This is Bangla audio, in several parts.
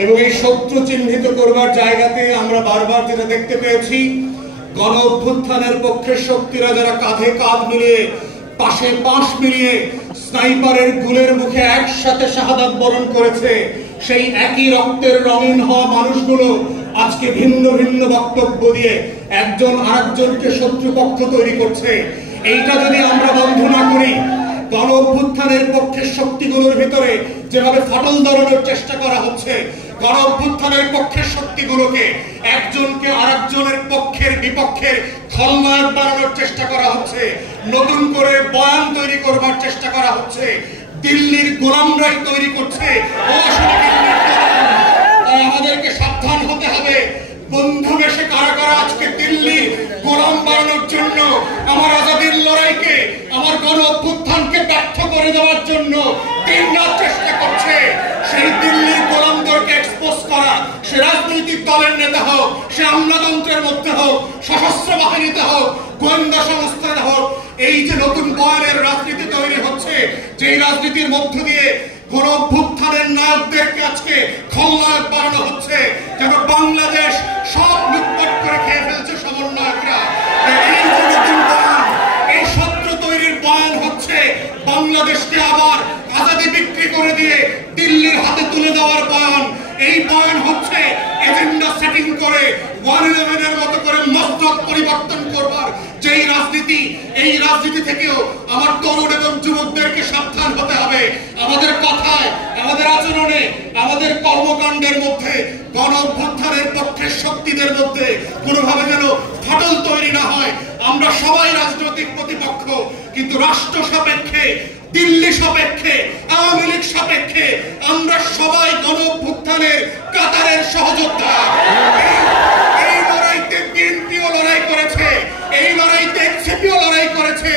এবং এই শত্রু চিহ্নিত করবার জায়গাতে আমরা বারবার যেটা দেখতে পেয়েছি, গণ অভ্যুত্থানের পক্ষের শক্তিরা যারা কাঁধে কাঁধ মিলিয়ে পাশে পাশ মিলিয়ে স্নাইপারের গুলের মুখে একসাথে শাহাদাত বরণ করেছে, সেই একই রক্তের রঙিন হওয়া মানুষগুলো আজকে ভিন্ন ভিন্ন বক্তব্য দিয়ে একজন আরেকজনকে শত্রুপক্ষ তৈরি করছে। এইটা যদি আমরা বন্ধ না করি, গণ অভ্যুত্থানের পক্ষের শক্তিগুলোর ভিতরে যেভাবে ফাটল ধরানোর চেষ্টা করা হচ্ছে, গণ অভ্যুত্থানের পক্ষের শক্তিগুলোকে একজনকে আরেকজনের পক্ষের বিপক্ষের খলনায়ক বানানোর চেষ্টা করা হচ্ছে, নতুন করে বয়ান তৈরি করবার চেষ্টা করা হচ্ছে, দিল্লির গোলামরাই তৈরি করছে। আমাদেরকে সাবধান হতে হবে। বন্ধু বেশে কারা কারা আজকে দিল্লির গোলাম বানানোর জন্য, আমার আজাদির লড়াইকে, আমার গণ অভ্যুত্থানকে ব্যর্থ করে দেওয়ার জন্য দিনরাত চেষ্টা করছে। সেই দিল্লির গোলামদেরকে এক্সপোজ করা, সে রাজনৈতিক দলের নেতা হোক, সে আমলাতন্ত্রের মধ্যে হোক, সশস্ত্র বাহিনীতে হোক, গোয়েন্দা সংস্থায় হোক, এই যে নতুন বয়ানের রাজনীতি তৈরি হচ্ছে, যে রাজনীতির মধ্য দিয়ে গণ অভ্যুত্থানের নায়কদেরকে আজকে খলনায়ক বানানো হচ্ছে, যেন বাংলাদেশ সব লুটপাট করে খেয়ে ফেলছে সমন্বয়করা। এই যে নতুন বয়ান, এই শত্রু তৈরির বয়ান হচ্ছে বাংলাদেশকে আবার আজাদি বিক্রি করে দিয়ে দিল্লির হাতে তুলে দেওয়ার বয়ান। এই বয়ান হচ্ছে এজেন্ডা সেটিং করে 111 এর মতো করে মসনদ পরিবর্তন করবার যেই রাজনীতি, এই রাজনীতি থেকেও আমার তরুণ এবং যুবকদেরকে সাবধান হতে হবে। আমাদের কথায়, আমাদের আচরণে, আমাদের কর্মকাণ্ডের মধ্যে গণ অভ্যুত্থানের পক্ষের শক্তিদের মধ্যে কোনোভাবে যেন ফাটল তৈরি না হয়। আমরা সবাই রাজনৈতিক প্রতিপক্ষ, কিন্তু রাষ্ট্র সাপেক্ষে, দিল্লি সাপেক্ষে, আওয়ামী লীগ সাপেক্ষে আমরা সবাই গণ অভ্যুত্থানের কাতারের সহযোদ্ধা। এই লড়াইতে বিএনপিও লড়াই করেছে, এই লড়াইতে এনসিপিও লড়াই করেছে,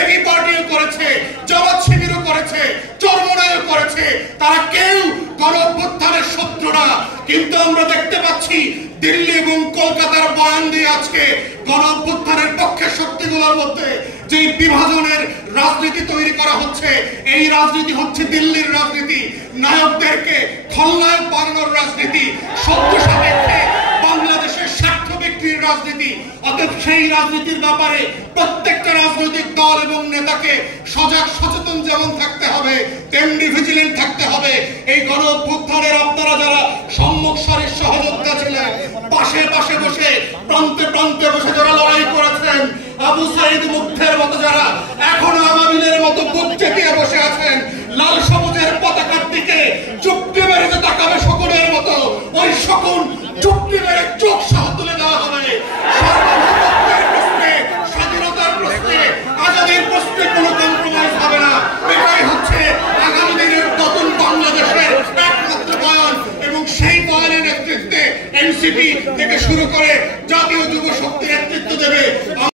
এবি পার্টিও করেছে, জামাত শিবিরও করেছে, চরমনায়ও করেছে। তারা কেউ গণ অভ্যুত্থানের শত্রু না। কিন্তু আমরা দেখতে পাচ্ছি দিল্লি এবং কলকাতার বয়ান দিয়ে আজকে গণ অভ্যুত্থানের পক্ষের শক্তিগুলোর মধ্যে যে বিভাজনের রাজনীতি তৈরি করা হচ্ছে, এই রাজনীতি হচ্ছে দিল্লির রাজনীতি, নায়কদেরকে খলনায়ক বানানোর রাজনীতি, শত্রু সাপেক্ষে বাংলাদেশের স্বার্থ বিক্রির রাজনীতি। অতএব সেই রাজনীতির ব্যাপারে প্রত্যেকটা রাজনৈতিক দল এবং নেতাকে সজাগ সচেতন যেমন থাকতে হবে, তেমনি ভিজিলেন্ট থাকতে হবে। এই গণ অভ্যুত্থানের আপনারা যারা সম্মুখ সারির সহযোদ্ধা ছিলেন, পাশে পাশে বসে, প্রান্তে প্রান্তে বসে যারা লড়াই করেছেন, আবু সাইদ মুগ্ধের মতো যারা এখনো আওয়ামীদের মতো বুক চেপিয়ে বসে আছেন, লাল সবুজের পতাকার দিকে চুপটি মেরে যে তাকাবে শকুনের মতো, ওই শকুন চুপটি মেরে চোখ সহ তুলে দেওয়া হবে। সার্বভৌমত্বের প্রশ্নে, স্বাধীনতার প্রশ্নে, আজাদির প্রশ্নে কোনো কম্প্রোমাইজ হবে না। এটাই হচ্ছে আগামী দিনের নতুন বাংলাদেশের একমাত্র বয়ান। এবং সেই বয়ানের নেতৃত্বে এনসিপি থেকে শুরু করে জাতীয় যুব শক্তি নেতৃত্ব দেবে।